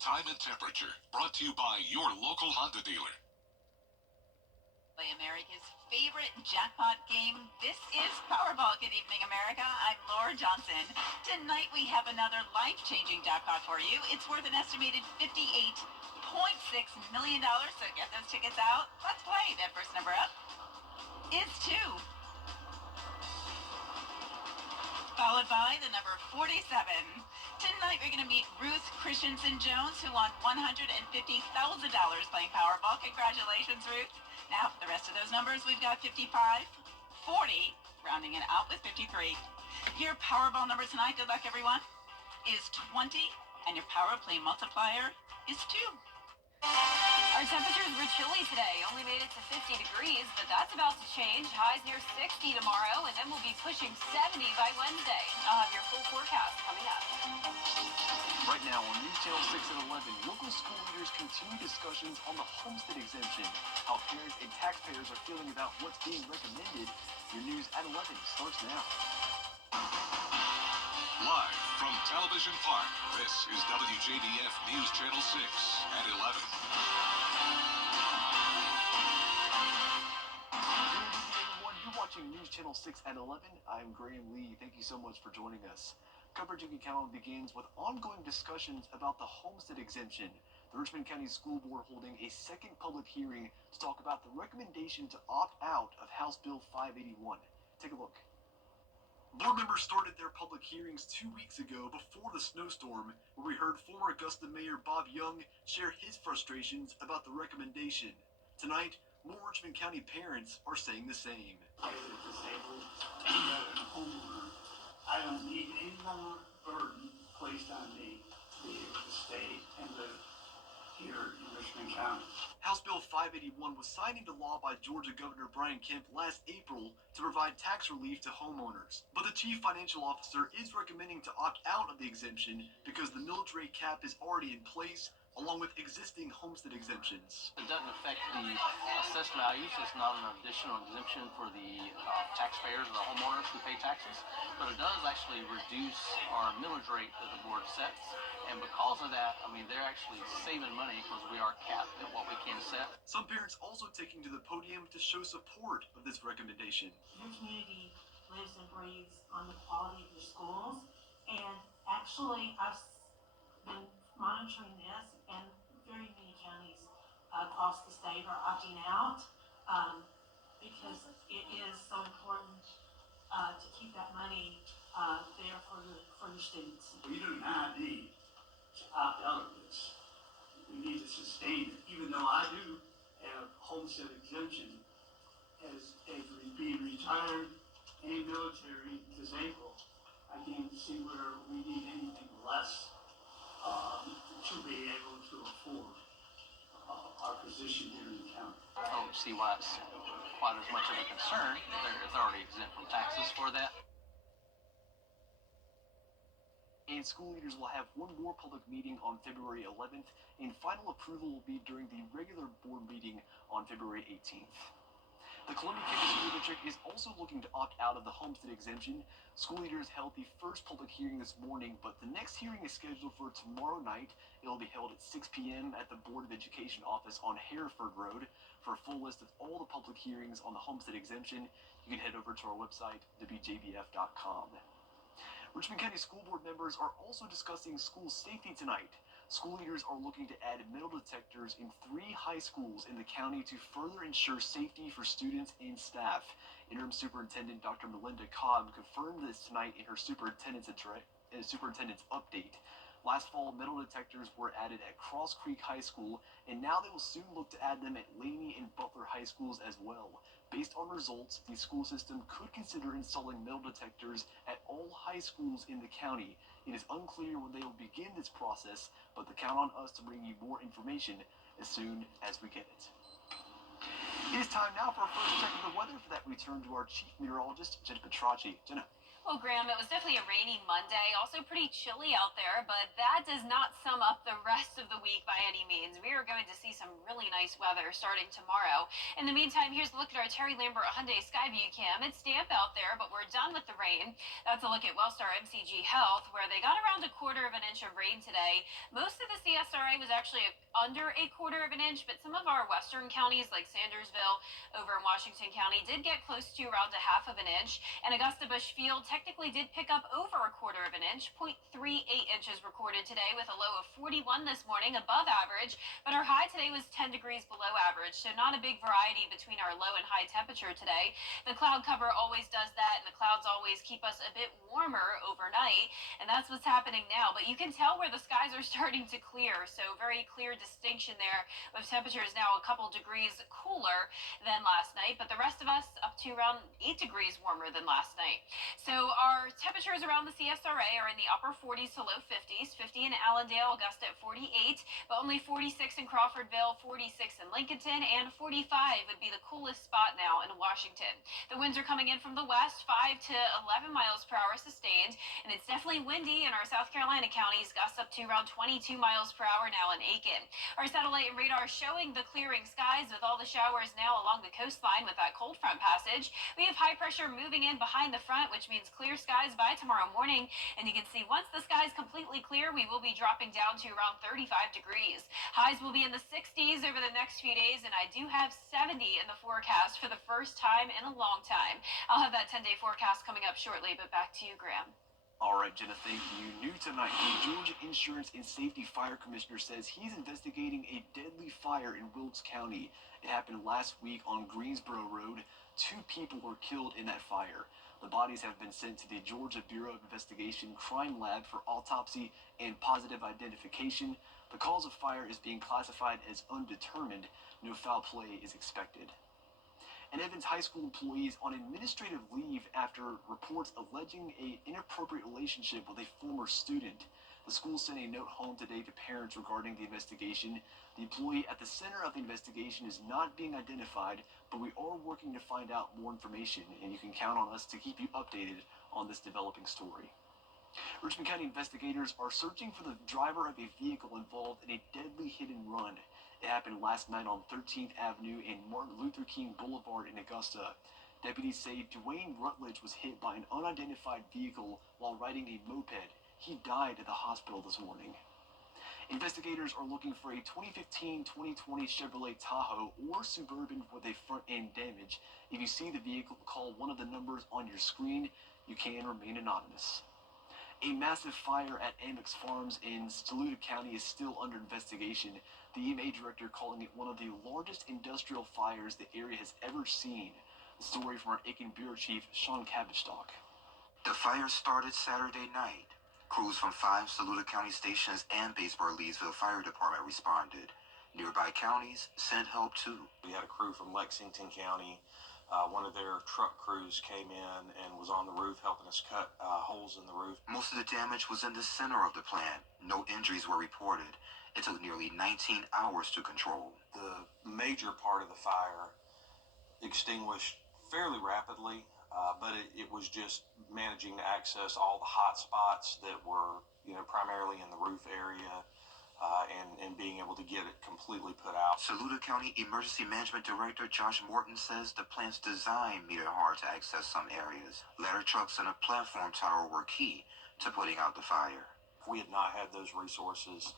Time and temperature, brought to you by your local Honda dealer. America's favorite jackpot game. This is Powerball. Good evening, America. I'm Laura Johnson. Tonight we have another life-changing jackpot for you. It's worth an estimated $58.6 million. So get those tickets out. Let's play. That first number up is 2. Followed by the number 47. Tonight we're going to meet Ruth Christensen Jones, who won $150,000 playing Powerball. Congratulations, Ruth. Now, for the rest of those numbers, we've got 55, 40, rounding it out with 53. Your Powerball number tonight, good luck everyone, is 20, and your Power Play multiplier is 2. Our temperatures were chilly today, only made it to 50 degrees, but that's about to change. Highs near 60 tomorrow, and then we'll be pushing 70 by Wednesday. I'll have your full forecast coming up. Right now on News Channel 6 and 11, local school leaders continue discussions on the homestead exemption, how parents and taxpayers are feeling about what's being recommended. Your news at 11 starts now. Live from Television Park, this is WJBF News Channel 6 at 11. You're watching News Channel 6 at 11. I'm Graham Lee. Thank you so much for joining us. Coverage you can count on begins with ongoing discussions about the homestead exemption. The Richmond County School Board holding a second public hearing to talk about the recommendation to opt out of House Bill 581. Take a look. Board members started their public hearings 2 weeks ago before the snowstorm, where we heard former Augusta Mayor Bob Young share his frustrations about the recommendation. Tonight, more Richmond County parents are saying the same. As a disabled homeowner, I don't need any more burden placed on me to be able to stay and live here in Richmond County. House Bill 581 was signed into law by Georgia Governor Brian Kemp last April to provide tax relief to homeowners. But the chief financial officer is recommending to opt out of the exemption because the millage rate cap is already in place, along with existing homestead exemptions. It doesn't affect the assessed values. It's not an additional exemption for the taxpayers or the homeowners who pay taxes, but it does actually reduce our millage rate that the board sets. And because of that, I mean, they're actually saving money because we are capped at what we can set. Some parents also taking to the podium to show support of this recommendation. Your community lives and breathes on the quality of your schools, and actually I've been monitoring this, and very many counties across the state are opting out because it is so important to keep that money there for your students. We do not need to opt out of this. We need to sustain it, even though I do have homestead exemption as being retired and military disabled. I can't see where we need anything less to be able to afford our position here in the county. I don't see why it's quite as much of a concern. They're already exempt from taxes for that. And school leaders will have one more public meeting on February 11th, and final approval will be during the regular board meeting on February 18th. The Columbia County School District is also looking to opt out of the homestead exemption. School leaders held the first public hearing this morning, but the next hearing is scheduled for tomorrow night. It will be held at 6 p.m. at the Board of Education office on Hereford Road. For a full list of all the public hearings on the homestead exemption, you can head over to our website, WJBF.com. Richmond County School Board members are also discussing school safety tonight. School leaders are looking to add metal detectors in 3 high schools in the county to further ensure safety for students and staff. Interim Superintendent Dr. Melinda Cobb confirmed this tonight in her superintendent's update. Last fall, metal detectors were added at Cross Creek High School, and now they will soon look to add them at Laney and Butler High Schools as well. Based on results, the school system could consider installing metal detectors at all high schools in the county. It is unclear when they will begin this process, but to count on us to bring you more information as soon as we get it. It is time now for our first check of the weather. For that, we turn to our chief meteorologist, Jenna Petracci. Jenna. Well, Graham, it was definitely a rainy Monday, also pretty chilly out there, but that does not sum up the rest of the week by any means. We are going to see some really nice weather starting tomorrow. In the meantime, here's a look at our Terry Lambert Hyundai Skyview cam. It's damp out there, but we're done with the rain. That's a look at Wellstar MCG Health, where they got around 1/4 of an inch of rain today. Most of the CSRA was actually under 1/4 of an inch, but some of our western counties like Sandersville over in Washington County did get close to around 1/2 of an inch, and Augusta Bush Field technically did pick up over 1/4 of an inch. 0.38 inches recorded today with a low of 41 this morning, above average, but our high today was 10 degrees below average, so not a big variety between our low and high temperature today. The cloud cover always does that, and the clouds always keep us a bit warmer overnight, and that's what's happening now. But you can tell where the skies are starting to clear, so very clear distinction there, with temperatures now a couple degrees cooler than last night, but the rest of us up to around 8 degrees warmer than last night. So our temperatures around the CSRA are in the upper 40s to low 50s, 50 in Allendale, Augusta at 48, but only 46 in Crawfordville, 46 in Lincolnton, and 45 would be the coolest spot now in Washington. The winds are coming in from the west, 5 to 11 miles per hour sustained, and it's definitely windy in our South Carolina counties, gusts up to around 22 miles per hour now in Aiken. Our satellite and radar showing the clearing skies with all the showers now along the coastline with that cold front passage. We have high pressure moving in behind the front, which means clear skies by tomorrow morning. And you can see once the skies completely clear, we will be dropping down to around 35 degrees. Highs will be in the 60s over the next few days, and I do have 70 in the forecast for the first time in a long time. I'll have that 10-day forecast coming up shortly, but back to you, Graham. All right, Jenna, thank you. New tonight, the Georgia Insurance and Safety Fire Commissioner says he's investigating a deadly fire in Wilkes County. It happened last week on Greensboro Road. 2 people were killed in that fire. The bodies have been sent to the Georgia Bureau of Investigation Crime Lab for autopsy and positive identification. The cause of fire is being classified as undetermined. No foul play is expected. And Evans High School employees on administrative leave after reports alleging an inappropriate relationship with a former student. The school sent a note home today to parents regarding the investigation. The employee at the center of the investigation is not being identified, but we are working to find out more information, and you can count on us to keep you updated on this developing story. Richmond County investigators are searching for the driver of a vehicle involved in a deadly hit and run. It happened last night on 13th Avenue and Martin Luther King Boulevard in Augusta. Deputies say Dwayne Rutledge was hit by an unidentified vehicle while riding a moped. He died at the hospital this morning. Investigators are looking for a 2015-2020 Chevrolet Tahoe or Suburban with a front-end damage. If you see the vehicle, call one of the numbers on your screen. You can remain anonymous. A massive fire at Amex Farms in Saluda County is still under investigation. The EMA director calling it one of the largest industrial fires the area has ever seen. The story from our Aiken Bureau Chief, Sean Cabishstock. The fire started Saturday night. Crews from 5 Saluda County stations and Batesboro-Leesville Fire Department responded. Nearby counties sent help too. We had a crew from Lexington County. One of their truck crews came in and was on the roof helping us cut holes in the roof. Most of the damage was in the center of the plant. No injuries were reported. It took nearly 19 hours to control. The major part of the fire extinguished fairly rapidly, but it was just managing to access all the hot spots that were, primarily in the roof area, and being able to get it completely put out. Saluda County Emergency Management Director Josh Morton says the plant's design made it hard to access some areas. Ladder trucks and a platform tower were key to putting out the fire. If we had not had those resources,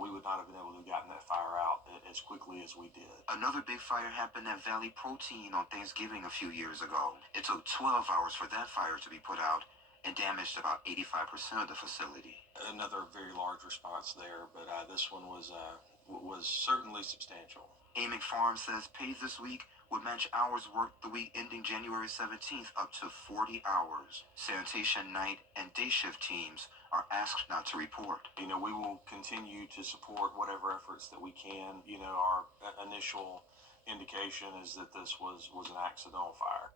we would not have been able to have gotten that fire out as quickly as we did. Another big fire happened at Valley Protein on Thanksgiving a few years ago. It took 12 hours for that fire to be put out and damaged about 85% of the facility. Another very large response there, but this one was certainly substantial. Amex Farms says pay this week would match hours worked the week ending January 17th up to 40 hours. Sanitation night and day shift teams are asked not to report. We will continue to support whatever efforts that we can. Our initial indication is that this was an accidental fire.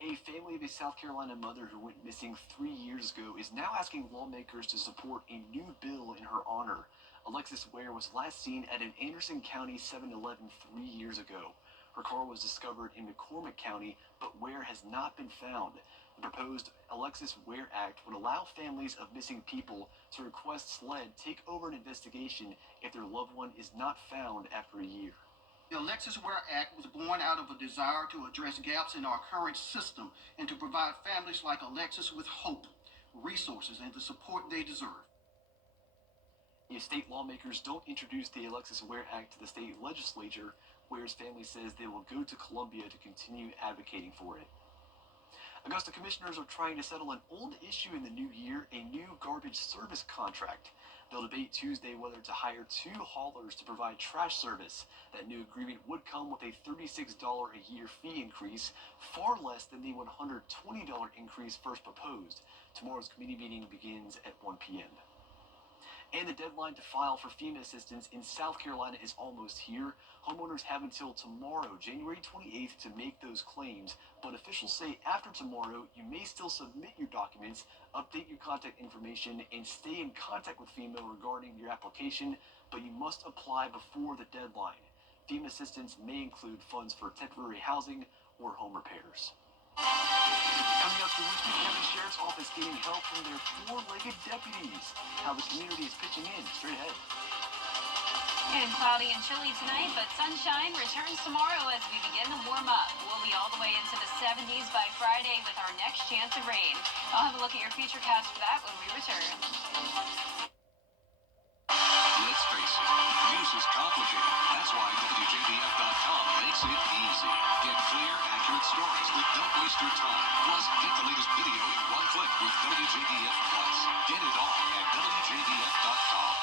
A family of a South Carolina mother who went missing 3 years ago is now asking lawmakers to support a new bill in her honor. Alexis Ware was last seen at an Anderson County 7-Eleven 3 years ago. Her car was discovered in McCormick County, but Ware has not been found. The proposed Alexis Ware Act would allow families of missing people to request SLED take over an investigation if their loved one is not found after a year. The Alexis Ware Act was born out of a desire to address gaps in our current system and to provide families like Alexis with hope, resources, and the support they deserve. If state lawmakers don't introduce the Alexis Ware Act to the state legislature, Ware's family says they will go to Columbia to continue advocating for it. Augusta commissioners are trying to settle an old issue in the new year, a new garbage service contract. They'll debate Tuesday whether to hire 2 haulers to provide trash service. That new agreement would come with a $36 a year fee increase, far less than the $120 increase first proposed. Tomorrow's committee meeting begins at 1 p.m. And the deadline to file for FEMA assistance in South Carolina is almost here. Homeowners have until tomorrow, January 28th, to make those claims. But officials say after tomorrow, you may still submit your documents, update your contact information, and stay in contact with FEMA regarding your application, but you must apply before the deadline. FEMA assistance may include funds for temporary housing or home repairs. Coming up, the Richmond County Sheriff's Office getting help from their 4-legged deputies. How the community is pitching in. Straight ahead. And cloudy and chilly tonight, but sunshine returns tomorrow as we begin to warm up. We'll be all the way into the 70s by Friday with our next chance of rain. I'll have a look at your future cast for that when we return. Let's face it, news is complicated. That's why WJBF.com makes it easy. Get clear, accurate stories that don't waste your time. Plus, get the latest video in one click with WJBF Plus. Get it all at WJBF.com.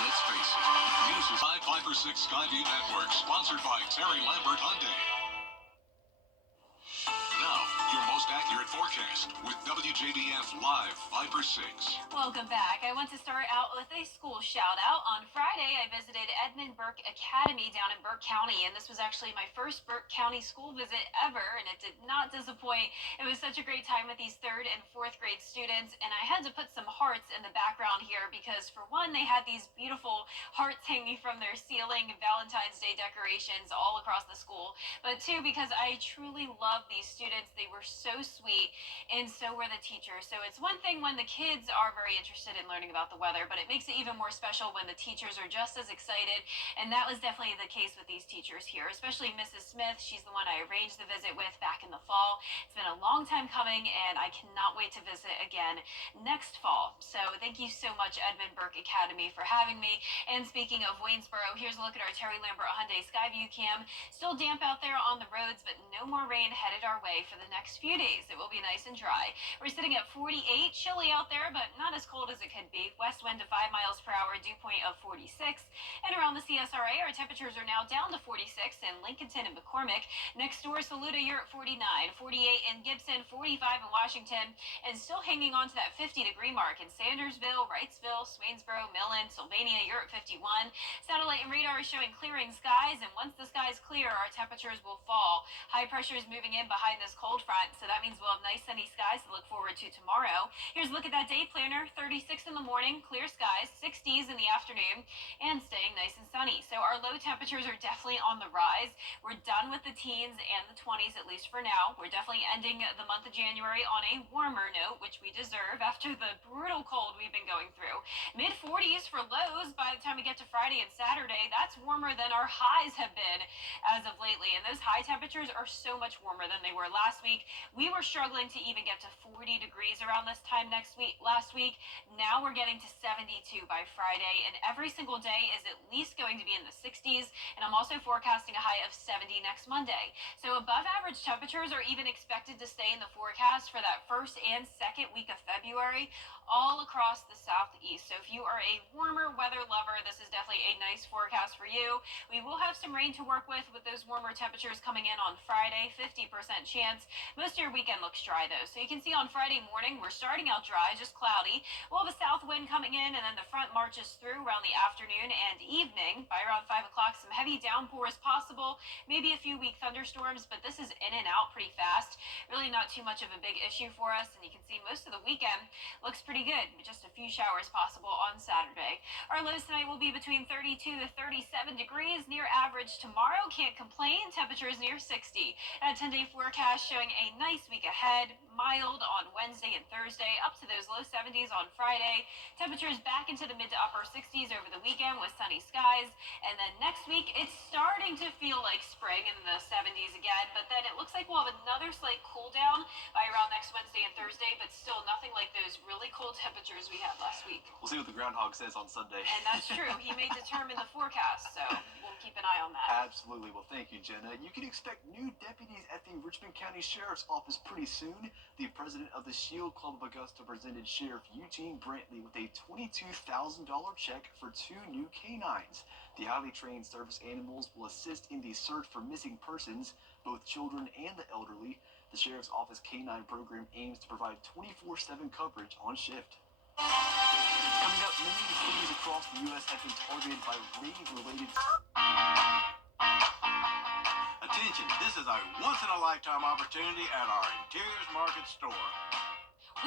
Let's face it, news is 556 Skyview Network, sponsored by Terry Lambert Hyundai. Now, your most accurate forecast with WJBF Live 5/6. Welcome back. I want to start out with a school shout out. On Friday, I visited Edmund Burke Academy down in Burke County, and this was actually my first Burke County school visit ever, and it did not disappoint. It was such a great time with these 3rd and 4th grade students, and I had to put some hearts in the background here because, for one, they had these beautiful hearts hanging from their ceiling, Valentine's Day decorations all across the school, but 2, because I truly love these students. They were so sweet, and so were the teachers. So it's one thing when the kids are very interested in learning about the weather, but it makes it even more special when the teachers are just as excited, and that was definitely the case with these teachers here, especially Mrs. Smith. She's the one I arranged the visit with back in the fall. It's been a long time coming, and I cannot wait to visit again next fall. So thank you so much, Edmund Burke Academy, for having me. And speaking of Waynesboro, here's a look at our Terry Lambert Hyundai Skyview cam. Still damp out there on the roads, but no more rain headed our way for the next few days. It will be nice and dry. We're sitting at 48, chilly out there, but not as cold as it could be. West wind to 5 miles per hour, dew point of 46. And around the CSRA, our temperatures are now down to 46 in Lincolnton and McCormick. Next door, Saluda, you're at 49, 48 in Gibson, 45 in Washington, and still hanging on to that 50-degree mark in Sandersville, Wrightsville, Swainsboro, Millen, Sylvania, you're at 51. Satellite and radar is showing clearing skies, and once the skies clear, our temperatures will fall. High pressure is moving in behind this cold front, so that means we'll have nice sunny skies to look forward to tomorrow. Here's a look at that day planner. 36 in the morning, clear skies, 60s in the afternoon, and staying nice and sunny. So our low temperatures are definitely on the rise. We're done with the teens and the 20s, at least for now. We're definitely ending the month of January on a warmer note, which we deserve after the brutal cold we've been going through. Mid-40s for lows by the time we get to Friday and Saturday. That's warmer than our highs have been as of lately, and those high temperatures are so much warmer than they were last week. We were struggling to even get to 40 degrees around this time last week. Now we're getting to 72 by Friday, and every single day is at least going to be in the 60s, and I'm also forecasting a high of 70 next Monday. So above average temperatures are even expected to stay in the forecast for that first and second week of February all across the southeast. So if you are a warmer weather lover, this is definitely a nice forecast for you. We will have some rain to work with those warmer temperatures coming in on Friday, 50% chance. Most of your weekend looks dry though. So you can see on Friday morning, we're starting out dry, just cloudy. We'll have a south wind coming in, and then the front marches through around the afternoon and evening. By around 5 o'clock, some heavy downpours possible, maybe a few weak thunderstorms, but this is in and out pretty fast. Really not too much of a big issue for us, and you can see most of the weekend looks pretty good, just a few showers possible on Saturday. Our lows tonight will be between 32 to 37 degrees, near average tomorrow. Can't complain. Temperatures near 60. And a 10-day forecast showing a nice week ahead. instead mild on Wednesday and Thursday, up to those low 70s on Friday. Temperatures back into the mid to upper 60s over the weekend with sunny skies. And then next week, it's starting to feel like spring in the 70s again, but then it looks like we'll have another slight cool down by around next Wednesday and Thursday, but still nothing like those really cold temperatures we had last week. We'll see what the groundhog says on Sunday. And that's true. He may determine the forecast, so we'll keep an eye on that. Absolutely. Well, thank you, Jenna. You can expect new deputies at the Richmond County Sheriff's Office pretty soon. The president of the Shield Club of Augusta presented Sheriff Eugene Brantley with a $22,000 check for 2 new canines. The highly trained service animals will assist in the search for missing persons, both children and the elderly. The Sheriff's Office Canine program aims to provide 24/7 coverage on shift. Coming up, many cities across the U.S. have been targeted by raid-related... Attention, this is a once-in-a-lifetime opportunity at our Interiors Market store.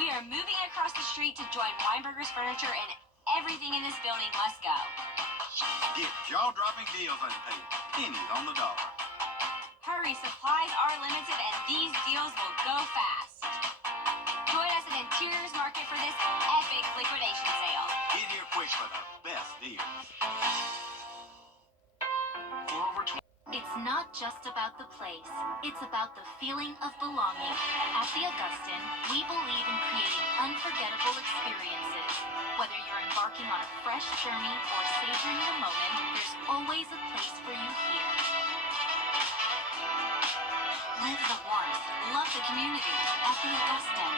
We are moving across the street to join Weinberger's Furniture, and everything in this building must go. Get jaw-dropping deals and pay pennies on the dollar. Hurry, supplies are limited, and these deals will go fast. Join us at Interiors Market for this epic liquidation sale. Get here quick for the best deals. For over 20... It's not just about the place, it's about the feeling of belonging. At the Augustin, we believe in creating unforgettable experiences. Whether you're embarking on a fresh journey or savoring the moment, there's always a place for you here. Live the warmth, love the community at the Augustin.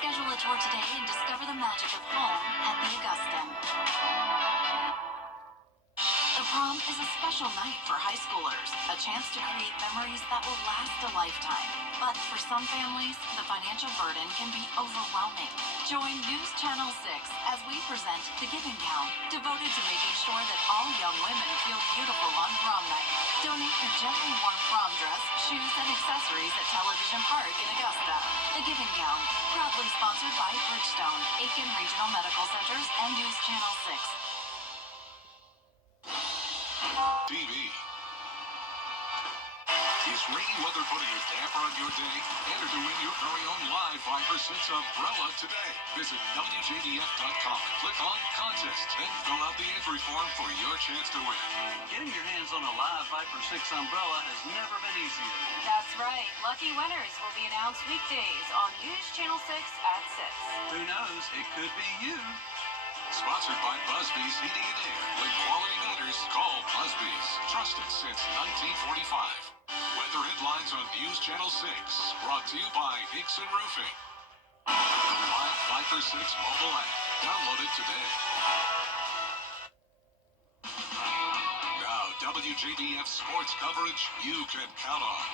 Schedule a tour today and discover the magic of home at the Augustin. The prom is a special night for high schoolers, a chance to create memories that will last a lifetime. But for some families, the financial burden can be overwhelming. Join News Channel 6 as we present The Giving Gown, devoted to making sure that all young women feel beautiful on prom night. Donate your gently worn prom dress, shoes, and accessories at Television Park in Augusta. The Giving Gown, proudly sponsored by Bridgestone, Aiken Regional Medical Centers, and News Channel 6. TV. Is rainy weather putting a damper on your day? Enter to win your very own live Viper 6 umbrella today. Visit WJBF.com and click on Contests. Then fill out the entry form for your chance to win. Getting your hands on a live Viper 6 umbrella has never been easier. That's right. Lucky winners will be announced weekdays on News Channel 6 at 6. Who knows? It could be you. Sponsored by Busby's Heating and Air. When quality matters, call Busby's. Trusted since 1945. Weather headlines on News Channel 6. Brought to you by Hickson Roofing. The live Viper 6 mobile app. Download it today. Now, WJBF sports coverage you can count on.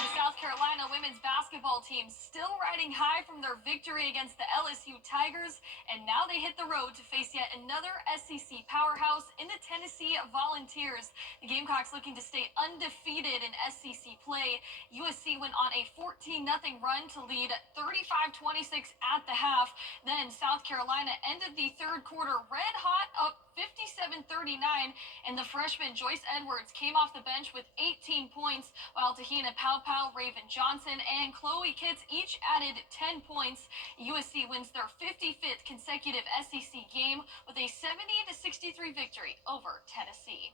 The South Carolina women's basketball team still riding high from their victory against the LSU Tigers, and now they hit the road to face yet another SEC powerhouse in the Tennessee Volunteers. The Gamecocks looking to stay undefeated in SEC play. USC went on a 14-0 run to lead 35-26 at the half. Then South Carolina ended the third quarter red hot, up 57-39, and the freshman Joyce Edwards came off the bench with 18 points, while Tahina Powpow, Raven Johnson, and Chloe Kitts each added 10 points. USC wins their 55th consecutive SEC game with a 70-63 victory over Tennessee.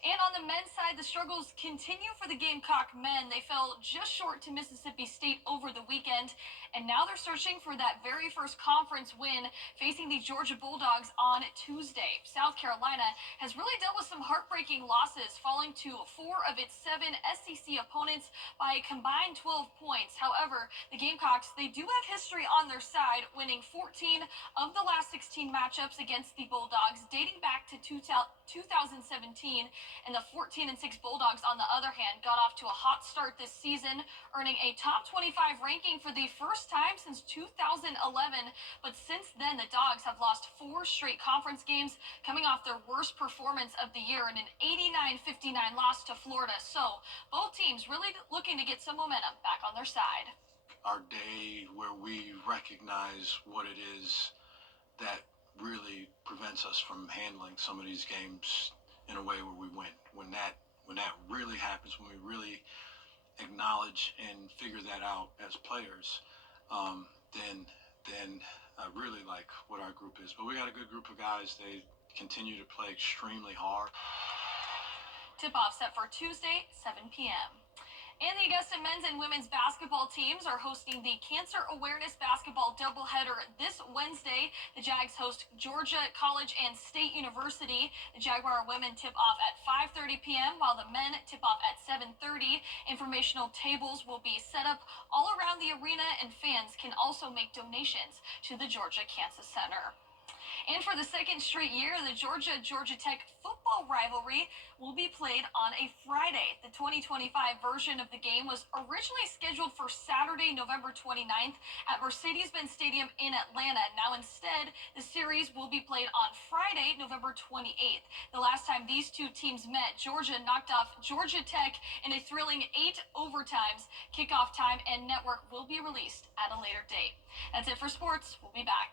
And on the men's side, the struggles continue for the Gamecock men. They fell just short to Mississippi State over the weekend, and now they're searching for that very first conference win, facing the Georgia Bulldogs on Tuesday. South Carolina has really dealt with some heartbreaking losses, falling to 4 of its 7 SEC opponents by a combined 12 points. However, the Gamecocks, they do have history on their side, winning 14 of the last 16 matchups against the Bulldogs, dating back to 2017. And the 14-6 Bulldogs, on the other hand, got off to a hot start this season, earning a top 25 ranking for the first time since 2011. But since then, the Dogs have lost 4 straight conference games, coming off their worst performance of the year in an 89-59 loss to Florida. So both teams really looking to get some momentum back on their side. Our day where we recognize what it is that really prevents us from handling some of these games in a way where we win. When that really happens, when we really acknowledge and figure that out as players, then I really like what our group is. But we got a good group of guys. They continue to play extremely hard. Tip-off set for Tuesday, 7 p.m. And the Augusta men's and women's basketball teams are hosting the Cancer Awareness Basketball doubleheader this Wednesday. The Jags host Georgia College and State University. The Jaguar women tip off at 5:30 p.m., while the men tip off at 7:30. Informational tables will be set up all around the arena, and fans can also make donations to the Georgia Cancer Center. And for the second straight year, the Georgia Tech football rivalry will be played on a Friday. The 2025 version of the game was originally scheduled for Saturday, November 29th at Mercedes-Benz Stadium in Atlanta. Now instead, the series will be played on Friday, November 28th. The last time these two teams met, Georgia knocked off Georgia Tech in a thrilling 8 overtimes. Kickoff time and network will be released at a later date. That's it for sports. We'll be back.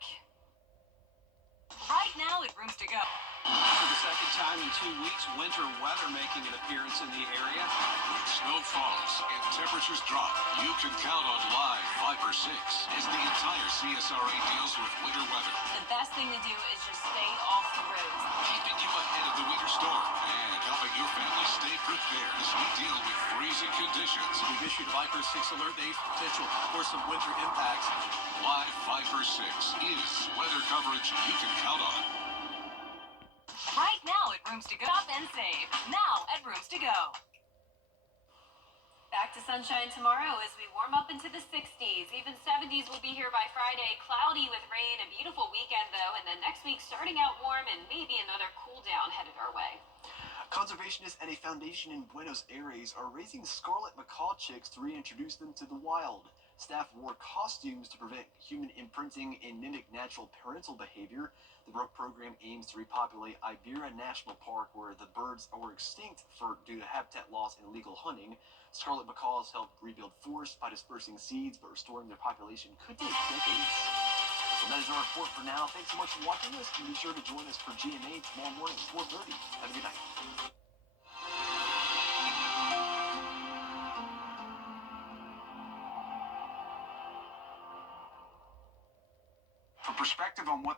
Right now at Rooms to Go. For the second time in 2 weeks, winter weather making an appearance in the area. When snow falls and temperatures drop, you can count on Live Viper 6 as the entire CSRA deals with winter weather. The best thing to do is just stay off the roads. Keeping you ahead of the winter storm and helping your family stay prepared as we deal with freezing conditions. We've issued a Viper 6 alert day for potential for some winter impacts. Live Viper 6 is weather coverage you can count on. Right now at Rooms to Go. Shop and save. Now at Rooms to Go. Back to sunshine tomorrow as we warm up into the 60s. Even 70s will be here by Friday. Cloudy with rain. A beautiful weekend, though. And then next week, starting out warm and maybe another cool down headed our way. Conservationists and a foundation in Buenos Aires are raising scarlet macaw chicks to reintroduce them to the wild. Staff wore costumes to prevent human imprinting and mimic natural parental behavior. The program aims to repopulate Ibera National Park, where the birds were extinct due to habitat loss and illegal hunting. Scarlet macaws help rebuild forests by dispersing seeds, but restoring their population could take decades. Well, that is our report for now. Thanks so much for watching us. Be sure to join us for GMA tomorrow morning at 4:30. Have a good night. For perspective on what